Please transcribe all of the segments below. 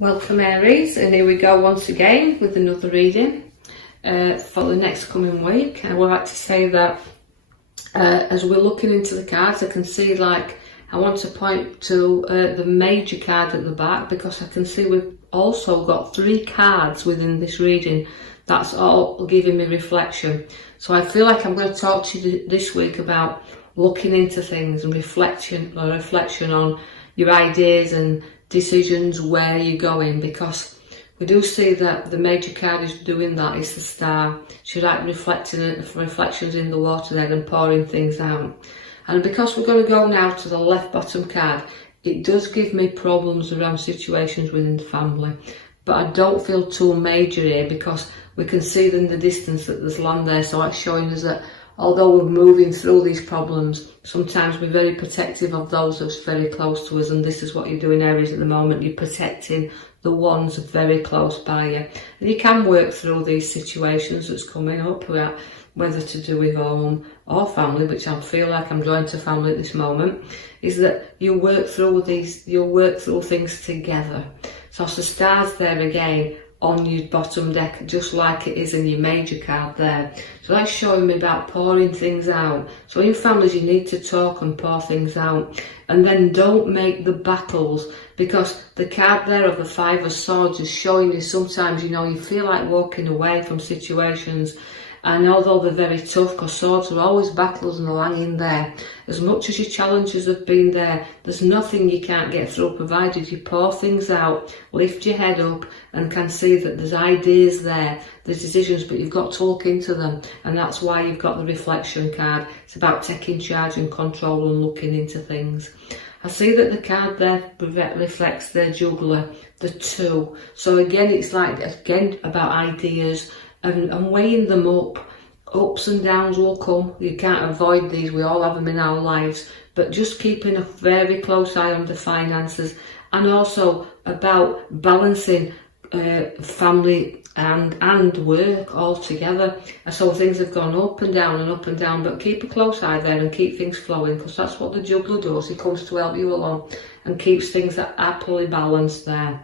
Welcome Aries, and here we go once again with another reading for the next coming week. I would like to say that as we're looking into the cards, I can see, like, I want to point to the major card at the back, because I can see we've also got 3 cards within this reading. That's all giving me reflection. So I feel like I'm going to talk to you this week about looking into things and reflection on your ideas and decisions, where you're going, because we do see that the major card is doing that. It's the Star. She's like reflections in the water there and pouring things out. And because we're going to go now to the left bottom card, it does give me problems around situations within the family, but I don't feel too major here, because we can see in the distance that there's land there. So it's showing us that although we're moving through these problems, sometimes we're very protective of those that's very close to us, and this is what you're doing, Aries, at the moment. You're protecting the ones very close by you. And you can work through these situations that's coming up, whether to do with home or family, which I feel like I'm drawn to family at this moment, is that you work through things together. So the Star's there again on your bottom deck, just like it is in your major card there. So that's showing me about pouring things out. So in families, you need to talk and pour things out, and then don't make the battles, because the card there of the 5 of Swords is showing you sometimes, you feel like walking away from situations. And although they're very tough, because swords are always battles and they're hanging there, as much as your challenges have been there, there's nothing you can't get through, provided you pour things out, lift your head up, and can see that there's ideas there, there's decisions, but you've got to look into them. And that's why you've got the reflection card. It's about taking charge and control and looking into things. I see that the card there reflects the Juggler, the 2. So again, it's like, about ideas, and weighing them up. Ups and downs will come. You can't avoid these. We all have them in our lives. But just keeping a very close eye on the finances, and also about balancing family and work all together. So things have gone up and down, but keep a close eye there and keep things flowing, because that's what the Juggler does. He comes to help you along and keeps things happily balanced there.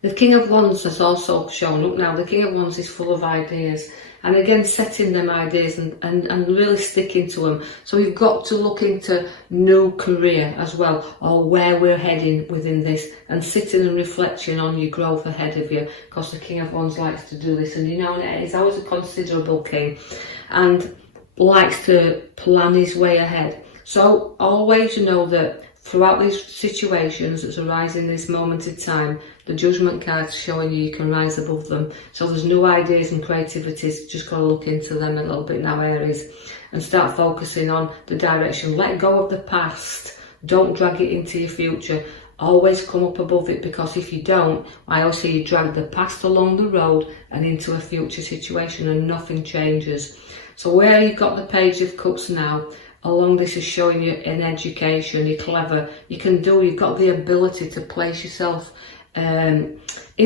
The King of Wands has also shown up now. The King of Wands is full of ideas, and again, setting them ideas and really sticking to them. So you've got to look into new career as well, or where we're heading within this, and sitting and reflecting on your growth ahead of you, because the King of Wands likes to do this. And he's always a considerable king and likes to plan his way ahead. So always that throughout these situations that's arising in this moment in time, the Judgment card's showing you can rise above them. So there's new ideas and creativities. Just got to look into them a little bit now, Aries, and start focusing on the direction. Let go of the past. Don't drag it into your future. Always come up above it, because if you don't, I also see you drag the past along the road and into a future situation, and nothing changes. So where you've got the Page of Cups now, along this is showing you in education, you're clever, you've got the ability to place yourself in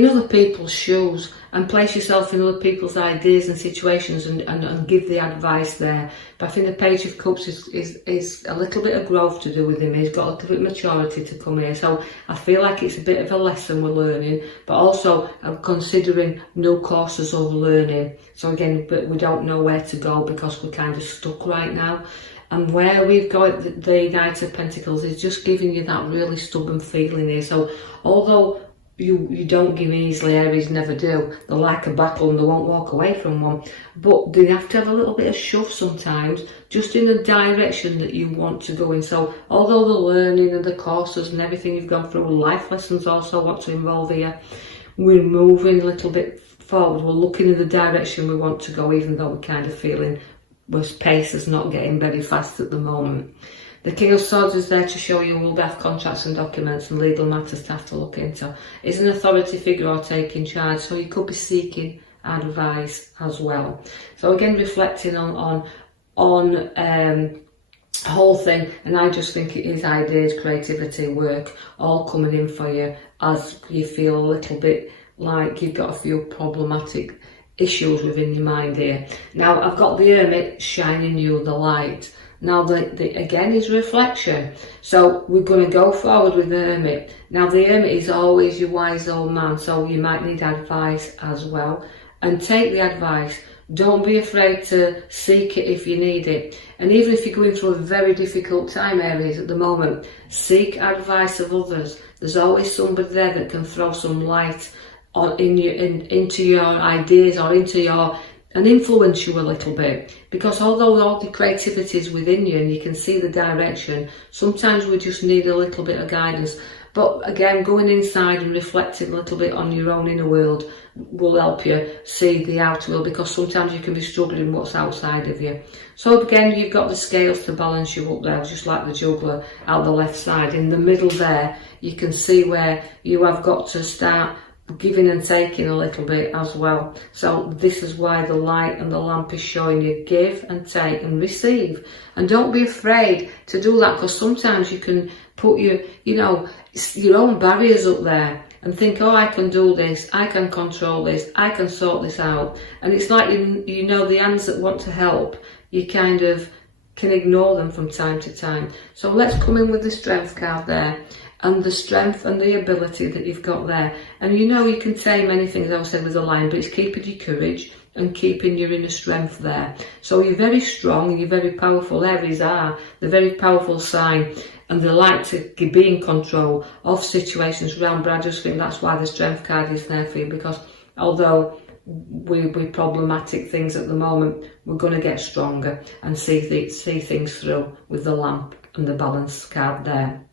other people's shoes, and place yourself in other people's ideas and situations, and give the advice there. But I think the Page of Cups is a little bit of growth to do with him. He's got a little bit of maturity to come here. So I feel like it's a bit of a lesson we're learning, but also I'm considering new courses of learning. So again, but we don't know where to go, because we're kind of stuck right now. And where we've got the Knight of Pentacles is just giving you that really stubborn feeling here. So although you don't give in easily, Aries never do. They're like a battle and they won't walk away from one. But they have to have a little bit of shove sometimes, just in the direction that you want to go in. So although the learning and the courses and everything you've gone through, life lessons also want to involve here, we're moving a little bit forward. We're looking in the direction we want to go, even though we're kind of feeling whereas pace is not getting very fast at the moment. The King of Swords is there to show you we'll have contracts and documents and legal matters to have to look into. Is an authority figure or taking charge, so you could be seeking advice as well. So again, reflecting on whole thing, and I just think it is ideas, creativity, work, all coming in for you as you feel a little bit like you've got a few problematic issues within your mind here. Now I've got the Hermit shining you the light. Now the again is reflection. So we're going to go forward with the Hermit. Now the Hermit is always your wise old man, so you might need advice as well. And take the advice. Don't be afraid to seek it if you need it. And even if you're going through a very difficult time, Aries, at the moment, seek advice of others. There's always somebody there that can throw some light on into your ideas or and influence you a little bit. Because although all the creativity is within you and you can see the direction, sometimes we just need a little bit of guidance. But again, going inside and reflecting a little bit on your own inner world will help you see the outer world, because sometimes you can be struggling what's outside of you. So again, you've got the scales to balance you up there, just like the juggler out the left side. In the middle there, you can see where you have got to start giving and taking a little bit as well. So this is why the light and the lamp is showing you give and take and receive. And don't be afraid to do that, because sometimes you can put your own barriers up there and think, oh, I can do this, I can control this, I can sort this out. And it's like, the hands that want to help, you kind of can ignore them from time to time. So let's come in with the Strength card there, and the strength and the ability that you've got there. And you can say many things, I said with the Lion, but it's keeping your courage and keeping your inner strength there. So you're very strong and you're very powerful. Aries are the very powerful sign, and they like to be in control of situations around. But I just think that's why the Strength card is there for you, because although we're problematic things at the moment, we're going to get stronger and see things through with the Lamp and the Balance card there.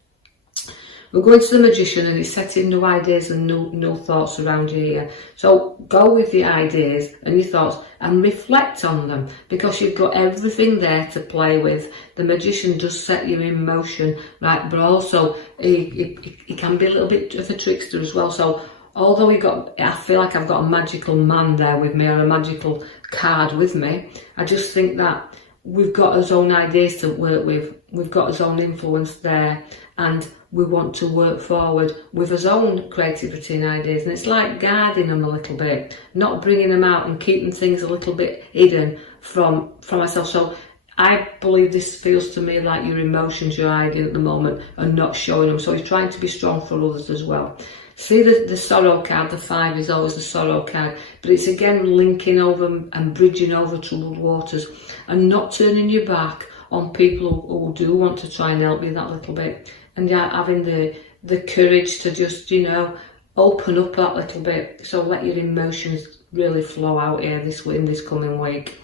We're going to the Magician, and he's setting new ideas and new thoughts around you here. So go with the ideas and your thoughts and reflect on them, because you've got everything there to play with. The Magician does set you in motion, right? But also he can be a little bit of a trickster as well. So although I feel like I've got a magical man there with me, or a magical card with me, I just think that we've got our own ideas to work with. We've got our own influence there, and we want to work forward with our own creativity and ideas. And it's like guarding them a little bit, not bringing them out and keeping things a little bit hidden from myself. So I believe this feels to me like your emotions you're hiding at the moment and not showing them. So he's trying to be strong for others as well. See the Sorrow card, the 5 is always the Sorrow card, but it's again linking over and bridging over troubled waters and not turning your back on people who do want to try and help you that little bit. And yeah, having the courage to just, open up that little bit. So let your emotions really flow out here in this coming week.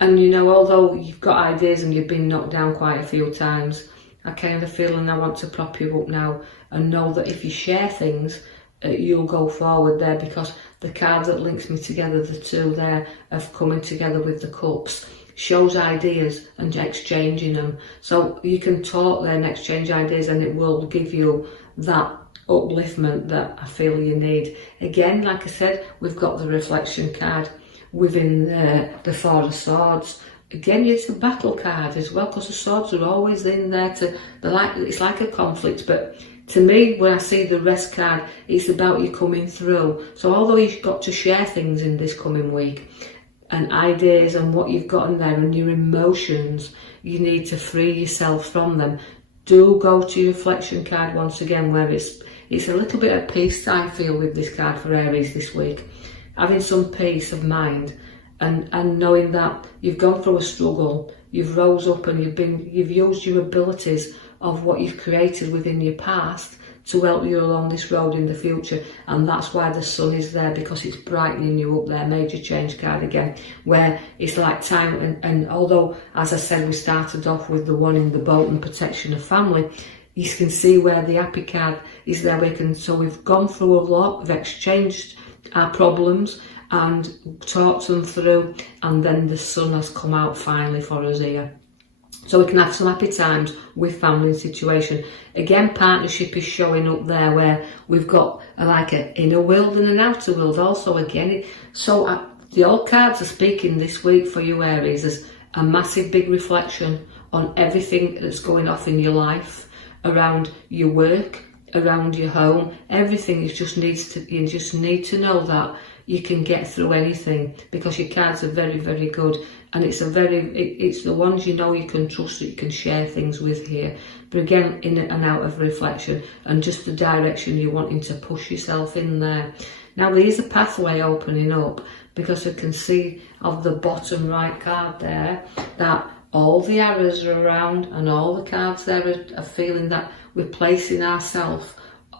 And although you've got ideas and you've been knocked down quite a few times, I kind of feel and I want to prop you up now and know that if you share things, you'll go forward there, because the card that links me together, the two there of coming together with the Cups, shows ideas and exchanging them. So you can talk there and exchange ideas, and it will give you that upliftment that I feel you need. Again, like I said, we've got the Reflection card within the 4 of Swords. Again, it's a battle card as well, because the swords are always in there it's like a conflict. But to me, when I see the Rest card, it's about you coming through. So although you've got to share things in this coming week, and ideas and what you've got in there and your emotions, you need to free yourself from them. Do go to your Reflection card once again, where it's a little bit of peace I feel with this card for Aries this week. Having some peace of mind and knowing that you've gone through a struggle, you've rose up and you've used your abilities of what you've created within your past to help you along this road in the future. And that's why the Sun is there, because it's brightening you up there. Major change card again, where it's like time, and although, as I said, we started off with the one in the boat and protection of family, you can see where the Happy card is there. So we've gone through a lot, we've exchanged our problems and talked them through, and then the Sun has come out finally for us here. So we can have some happy times with family and situation. Again, partnership is showing up there, where we've got like an inner world and an outer world also again. So the old cards are speaking this week for you, Aries, as a massive big reflection on everything that's going off in your life, around your work, around your home. Everything you just need to know that you can get through anything, because your cards are very, very good. and it's it's the ones you know you can trust, that you can share things with here. But again, in and out of reflection, and just the direction you're wanting to push yourself in there. Now there's a pathway opening up, because I can see of the bottom right card there that all the arrows are around, and all the cards there are feeling that we're placing ourselves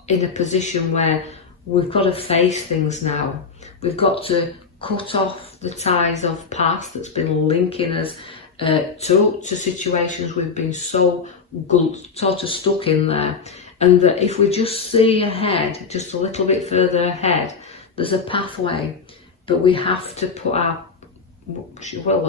in a position where we've got to face things now. We've got to cut off the ties of past that's been linking us to situations we've been so sort of stuck in there. And that if we just see ahead, just a little bit further ahead, there's a pathway, but we have to put our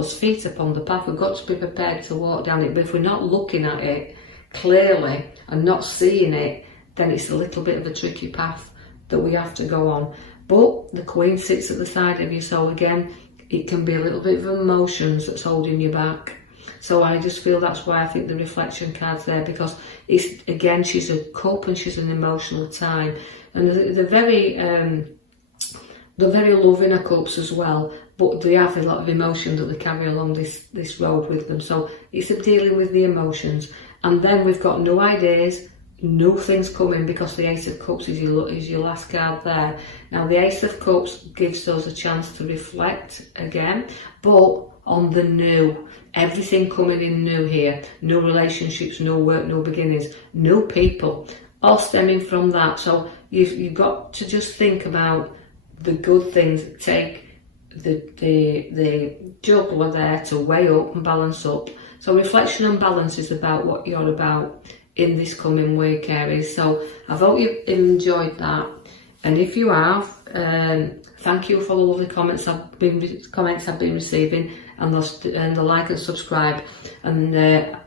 feet upon the path. We've got to be prepared to walk down it. But if we're not looking at it clearly and not seeing it, then it's a little bit of a tricky path that we have to go on. But the Queen sits at the side of you, so again, it can be a little bit of emotions that's holding you back. So I just feel that's why I think the reflection card's there, because it's, again, she's a cup and she's an emotional time, and they're very loving, her cups as well, but they have a lot of emotion that they carry along this road with them. So it's dealing with the emotions. And then we've got new ideas, new things coming, because the Ace of Cups is your last card there. Now the Ace of Cups gives us a chance to reflect again, but on the new. Everything coming in new here. New relationships, new work, new beginnings, new people, all stemming from that. So you've got to just think about the good things. Take the juggler there to weigh up and balance up. So reflection and balance is about what you're about in this coming week, Aries. So I hope you've enjoyed that, and if you have, thank you for the lovely comments I've been receiving, and the like and subscribe, and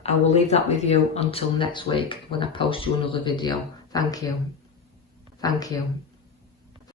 I will leave that with you until next week when I post you another video. Thank you.